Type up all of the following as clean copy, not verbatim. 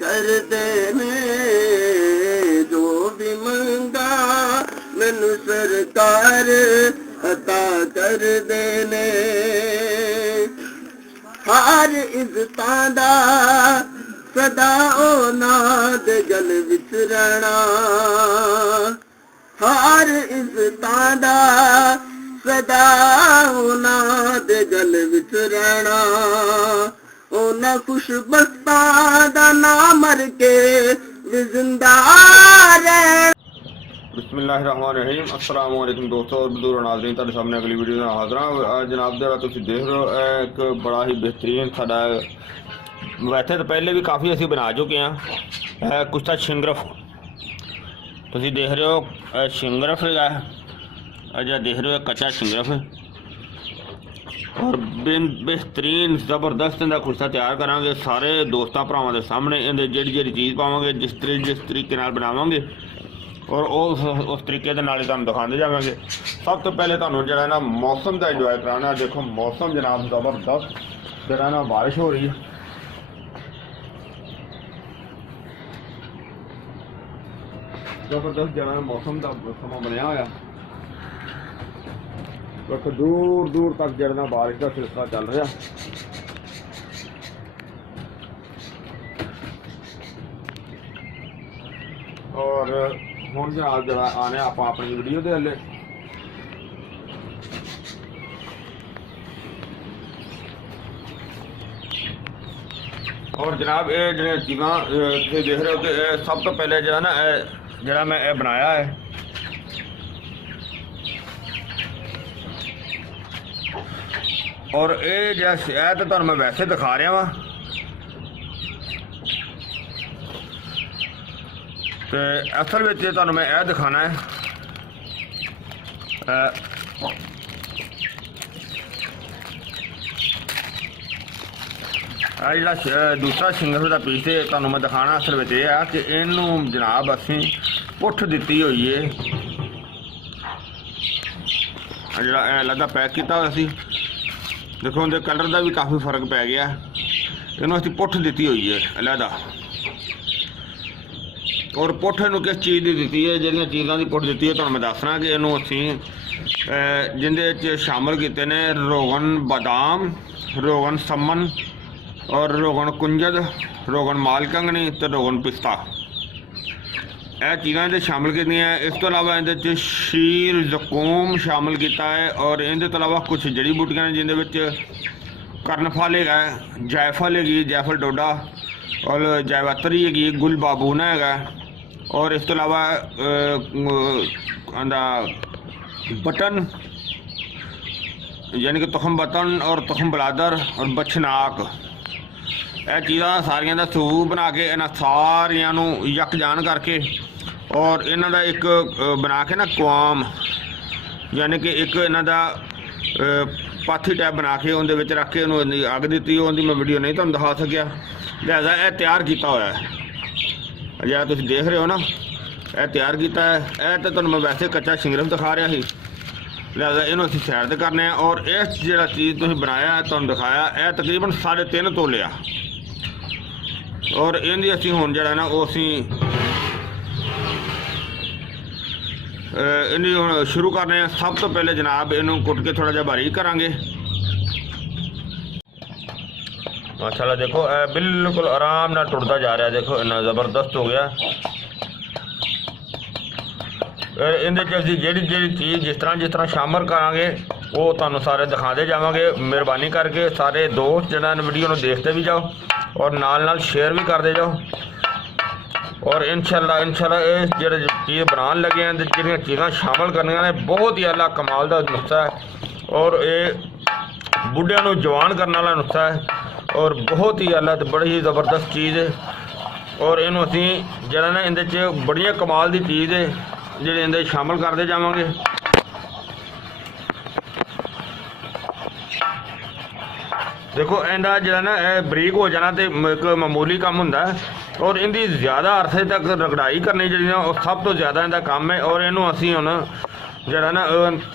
कर देने जो भी मंगा मैनू सरकार अता कर देने हर इज्जतां दा सदा ओना दे गल विच रहना हर इज्जतां दा सदा ओना दे गल विच रहना ओना खुशबख्तां दा ना मर के भी जिंदा रहना। बिस्मिल्लाहिर्रहमानिर्रहीम अस्सलाम वालेकुम दोस्तों और बुजुर्ग नाज़रीन, तुहाडे सामने अगली वीडियो में हाज़र हां। जनाब जरा तुसीं देख रहे हो एक बड़ा ही बेहतरीन साडा, वैसे तो पहले भी काफ़ी असीं बना चुके हैं कुश्ता शिंगरफ। तुसीं देख रहे हो शिंगरफ है, जो देख रहे हो कच्चा शिंगरफ है और बेहतरीन ज़बरदस्त इहदा कुश्ता तैयार करांगे सारे दोस्तां भरावां दे सामने। इहदे जेहड़ी चीज़ पावांगे जिस तरीके नाल बनावांगे और उस तरीके के नाल तुहानूं दिखाते जावांगे। सब तो पहले तुहानूं जिहड़ा ना मौसम का इंजॉय कराना। देखो मौसम जनाब ज़बरदस्त, जिहड़ा ना बारिश हो रही है। ज़बरदस्त जिहड़ा मौसम का समा बनया होया, देखो दूर दूर तक जिहड़ा ना बारिश का सिलसिला चल रहा। और हुण जनाब जरा आने आप अपनी वीडियो के हले। और जनाब ये जो चीज़ां तुसीं देख रहे हो कि सब तो पहले जो ना जरा मैं ये बनाया है और ये जो तो तुहानूं मैं वैसे दिखा रहा वा तो असल में तुहानूं मैं यह दिखाना है जो दूसरा शिंगर का पीस है तुहानूं मैं दिखाना असल में यह है कि इनू जनाब असीं पुठ दी हुई है। जो अलग पैक किया हुआ सी, देखो उनके कलर का भी काफ़ी फर्क पै गया। इनू असीं पुठ दी हुई है अलहदा। और पुठ नूं किस चीज़ की दी है, जिहड़ियां चीज़ों की पुठ दी है तुहानूं मैं दसना कि इनू असीं जिहदे शामिल किए ने रोगन बादाम, रोगन समन और रोगन कुंजद, रोगन मालकंगनी तो रोगन पिस्ता, यह चीज़ां शामिल की। इस तो अलावा इहदे शीर जकूम शामिल किया है और इहदे तो अलावा कुछ जड़ी बूटियां ने जिहदे कर्नफल है, जायफल हैगी, जायफल डोडा और जायवत्री हैगी, गुल बाबूना है और इस तो अलावा बटन यानी कि तुखम बतन और तुखम बलादर और बछनाक, यह चीज़ां सारियां दा सूप बना के इन्हां सारियां नूं यकजान करके और इन्हां दा एक बना के ना कुआम यानी कि एक इन्हां दा पाथी टाइप बना के उहदे विच रख के उन्होंने अग दी। उहदी मैं वीडियो नहीं तुहानूं दिखा सकिया, लिहाजा यह तैयार किया हुआ है। जिहड़ा तुसीं देख रहे हो ना यह तैयार किया है। यह तो तुहानूं मैं वैसे कच्चा शिंगरफ दिखा रहा ही, लिहाजा इन्हूं असीं साइड ते करने। और इस जिहड़ा चीज़ तुसीं बनाया है तुहानूं दिखाया, यह तकरीबन 3.5 तोले आ और इहदी असीं हुण जिहड़ा ना वो असीं इन्हें हुण शुरू करने। सब तो पहले जनाब इनू कुट के थोड़ा जिहा बारीक करांगे। माशाल्लाह देखो बिल्कुल आराम नाल टुटदा जा रहा है। देखो इन्ना ज़बरदस्त हो गया। इहदे च असीं जेहड़ी चीज़ जिस तरह शामिल करांगे वो तुहानूं सारे दिखाते जावांगे। मेहरबानी करके सारे दोस्त जिहड़ा वीडियो नूं देखते भी जाओ और नाल शेयर भी करते जाओ। और इंशाल्लाह ये जो चीज़ बनाने लगे हैं जो चीज़ां शामिल करनियां ने बहुत ही अल्लाह कमाल का नुस्खा है और ये बुढ़िया नूं जवान करने वाला नुस्खा है और बहुत ही अल्लाह बड़ी ही ज़बरदस्त चीज़ है। और इनू असीं जिहड़ा ना इहदे च बड़ियां कमाल की चीज़ है जिहड़ी इहदे शामिल करते जावांगे। देखो इहदा जिहड़ा ना बरीक हो जाना तो एक मामूली काम हुंदा है और इनकी ज़्यादा अरसे तक रगड़ाई करनी जी सब तो ज़्यादा इनका काम है। और इनू असीं हुण जिहड़ा ना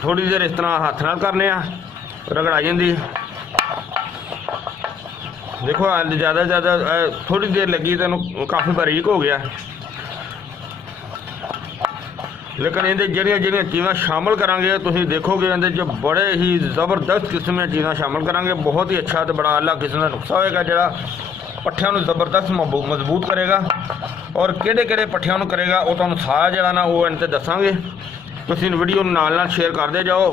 थोड़ी देर इस तरह हत्थ नाल करने आ रगड़ाई इहदी देखो ज़्यादा से ज़्यादा थोड़ी देर लगी तो काफ़ी बारीक हो गया, लेकिन इहदे ਜਿਹੜੀਆਂ ਜਿਹੜੀਆਂ चीज़ां शामिल करांगे तुसीं देखोगे इहदे च बड़े ही ज़बरदस्त किस्म ਦੀਆਂ चीज़ां शामिल करांगे। बहुत ही अच्छा तो बड़ा आला किस्म का नुस्खा होएगा ਜਿਹੜਾ पट्ठियां नूं ज़बरदस्त मजबूत करेगा। और किहड़े पट्ठियां नूं करेगा वो तुहानूं सारा ਜਿਹੜਾ ना वो इन्हां ते दसांगे। तुसीं वीडियो नूं नाल नाल शेयर करदे जाओ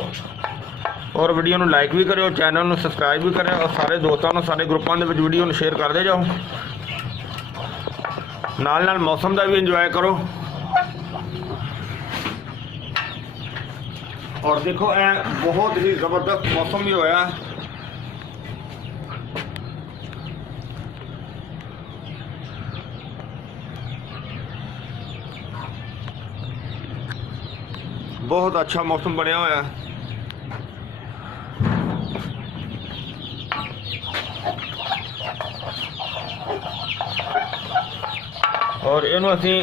और वीडियो नूं लाइक भी करियो, चैनल नूं सबसक्राइब भी करें और सारे दोस्तों नूं सारे ग्रुपां दे विच वीडियो नूं शेयर करदे जाओ। नाल नाल मौसम का भी इंजॉय करो। और देखो बहुत ही ज़बरदस्त मौसम भी होया, बहुत अच्छा मौसम बनया होया। और इनू असी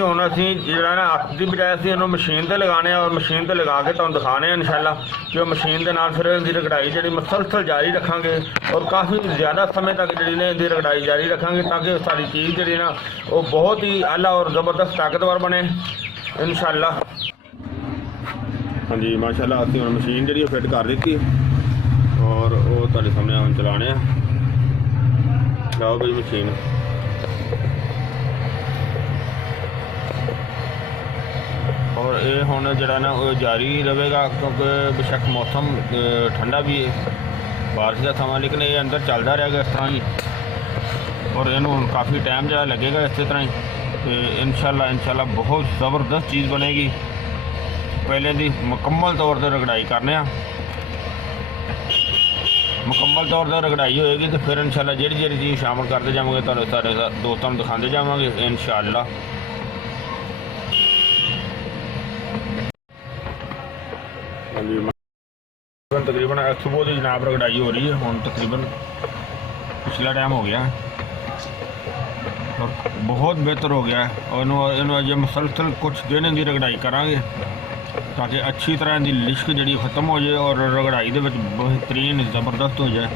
हुण असी जिहड़ा ना हत्थ दी बजाय असी इनू मशीन ते लगाने और मशीन ते लगा के तुहानूं दिखाने इंशाअल्लाह कि वो मशीन के नाल फिर इहदी रगड़ाई जिहड़ी मुसलसल जारी रखांगे और काफ़ी ज़्यादा समय तक जिहड़ी ने इहदी रगड़ाई जारी रखांगे ताकि सारी चीज़ जिहड़ी ना वो बहुत ही आला और ज़बरदस्त ताकतवर बने इंशाअल्लाह। हाँ जी माशाअल्लाह असी हुण मशीन जिहड़ी फिट कर दी और वो तुहाडे सामने हम चलाने आ। लाओ बई मशीन। और ये हुण जिहड़ा ना वो जारी रहेगा क्योंकि बेशक मौसम ठंडा भी है, बारिश का समा, लेकिन ये अंदर चलता रहेगा इस तरह ही। और इनू काफ़ी टाइम जो लगेगा इस तरह ही। तो इंशाअल्लाह बहुत ज़बरदस्त चीज़ बनेगी। पहले दी मुकम्मल तौर पर रगड़ाई करने, मुकम्मल तौर पर रगड़ाई होएगी तो फिर इंशाअल्लाह ਜਿਹੜੀ चीज़ शामिल करते जाएंगे तो सारे दोस्तों को दिखाते जाएंगे इंशाअल्लाह। तकरीबन सुबह की जनाब रगड़ाई हो रही है, हम तकरीबन पिछला टाइम हो गया और बहुत बेहतर हो गया। और इन्हों अजे मुसलसल कुछ दिन की रगड़ाई करांगे ताकि अच्छी तरह की लिश्क जी ख़त्म हो जाए और रगड़ाई दे विच बेहतरीन ज़बरदस्त हो जाए।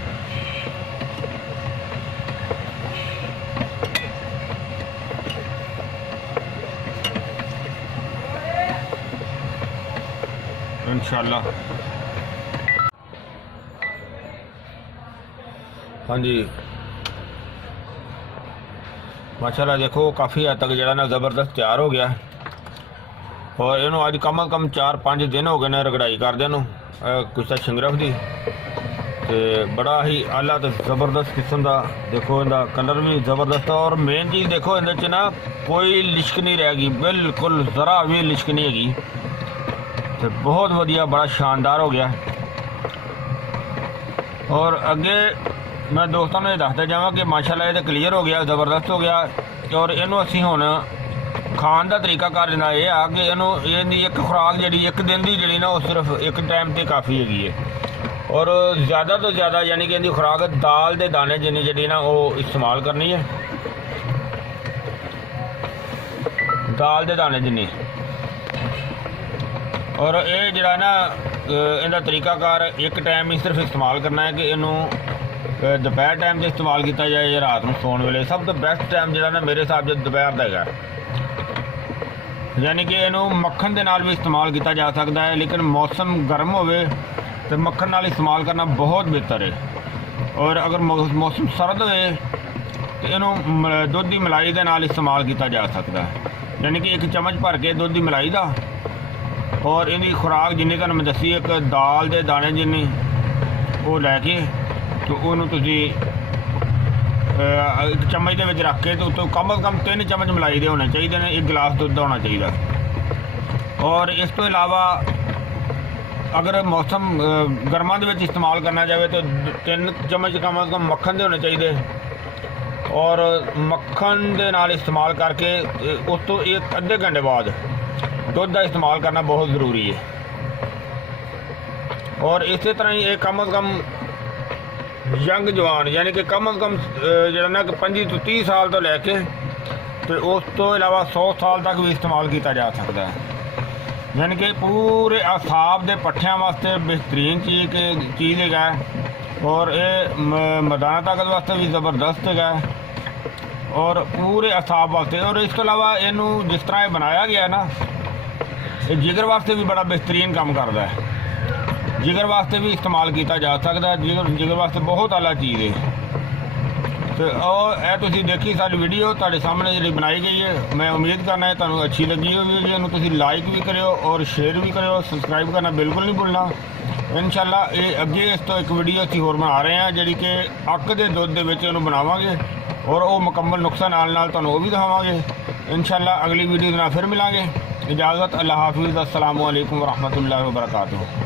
इंशाअल्लाह। हाँ जी माशाअल्लाह देखो काफ़ी हद तक जरा ना ज़बरदस्त तैयार हो गया। और इनू अज कम अज़ कम 4-5 दिन हो गए ने रगड़ाई करदे नूं कुछ शिंगरफ दी। तो बड़ा ही आला तो ज़बरदस्त किस्म का देखो इनका कलर भी ज़बरदस्त है। और मेन चीज़ देखो इहदे च ना कोई लिश्क नहीं रहेगी, बिल्कुल ज़रा भी लिश्क नहीं हैगी। तो बहुत वधिया बड़ा शानदार हो गया। और अगे मैं दोस्तों ने दसदा जावां कि माशाअल्लाह ये क्लीयर हो गया, ज़बरदस्त हो गया। और इनू असीं हुण खाण का तरीकाकार इन्ना ये आ कि इनू इहदी एक खुराक जी एक दिन की जी ना वो सिर्फ एक टाइम पर काफ़ी हैगी है। और ज़्यादा तो ज़्यादा यानी कि इहदी खुराक दाल के दाने जिन्नी जी ना वो इस्तेमाल करनी है, दाल के दाने जिन्नी। और ये जरा ना इनका तरीकाकार एक टाइम ही सिर्फ इस्तेमाल करना है कि इनू दोपहर टाइम से इस्तेमाल किया जाए या रात में सोने वेले। सब तो बेस्ट टाइम जरा ना मेरे हिसाब से दोपहर का है, यानी कि इनू मक्खन के नाल भी इस्तेमाल किया जा सकता है, लेकिन मौसम गर्म होवे तो मक्खन नाल इस्तेमाल करना बहुत बेहतर है। और अगर मौसम सर्द होए तो इनू दुध की मलाई के नाल इस्तेमाल किया जा सकता है, यानी कि एक चम्मच भर के दुध की मलाई का। और इनकी खुराक जिन्नी तुहानूं मैं दसी एक दाल के दाने जिन्नी वो लैके तो उन्होंने एक चम्मच के विच रख के तो उतो कम अज़ कम 3 चम्मच मलाई के होने चाहिए ने, 1 गिलास दुध होना चाहिए। और इस तो इलावा अगर मौसम गर्मा के इस्तेमाल करना जाए तो 3 चम्मच कम अज़ कम मक्खन के होने चाहिए। और मक्खन के नाल इस्तेमाल करके उस तो एक अद्धे घंटे बाद दुध का इस्तेमाल करना बहुत ज़रूरी है। और इस तरह ही एक कम अज़ कम यंग जवान यानी कि कम अज़ कम जो ना 25 तो 30 साल तो लैके तो उस तो इलावा 100 साल तक भी इस्तेमाल किया जा सकता है। यानी कि पूरे असाब के पट्ठियां वास्ते बेहतरीन चीज़ है और ये मैदाना ताकत वास्ते भी ज़बरदस्त है और पूरे असाब वास्ते। और इस तो अलावा इनू जिस तरह ये बनाया गया है ना, ये जिगर वास्ते भी बड़ा बेहतरीन काम करता है, जिगर वास्ते भी इस्तेमाल किया जा सकता है, जिगर वास्ते बहुत आला चीज़ है। तो और यह तुसी देखी सारी वीडियो तुहाडे सामने जी बनाई गई है। मैं उम्मीद करना है तुहानू अच्छी लगी हो वीडियो नू, तुसी लाइक भी करियो और शेयर भी करियो, सबसक्राइब करना बिल्कुल नहीं भूलना। इंशाल्लाह ये अगे इस तो एक वीडियो असीं होर बना रहे हैं जिहड़ी कि अक दे दुध दे विच इहनूं बनावांगे और वो मुकम्मल नुस्खा नाल तुहानू वो भी दिखावांगे। इंशाल्लाह अगली वीडियो दे नाल फिर मिलांगे। इजाज़त, अल्लाह हाफिज़, अस्सलामु अलैकुम व रहमतुल्लाहि व बरकातुहू।